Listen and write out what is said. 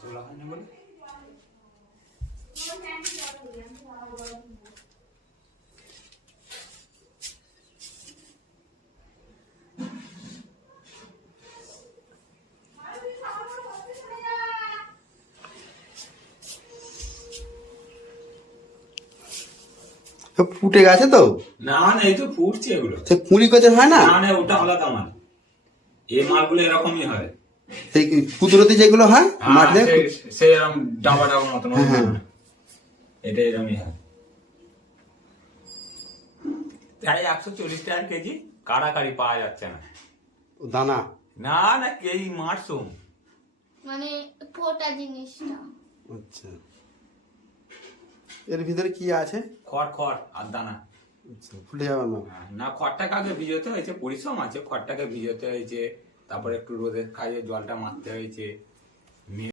তোলা হয়নি বলে ফুটে গেছে তো না না, এই তো ফুটছে এগুলো। সে কুড়ি কাছে হয় না? না না, ওটা আলাদা মাল। এই মালগুলো এরকমই হয়। সেই কুদরতি যেগুলো হয় মাঠে সেই এরকম ডাবা ডাবা মতন। হ্যাঁ। এটা এরকমই হয়। তাই 140 টাকা কেজি কাড়াকাড়ি পাওয়া যাচ্ছে না। দানা না না, এই মাশরুম মানে ফোটা জিনিসটা। আচ্ছা, এর ভিতরে কি আছে? খড় খড় আর দানা। আচ্ছা, ফুটে যাবে না? না, খড়টাকে আগে ভিজোতে হয়েছে, পরিশ্রম আছে। খড়টাকে ভিজোতে হয়েছে, তারপরে একটু রোদে খাইয়ে জলটা মারতে হয়েছে।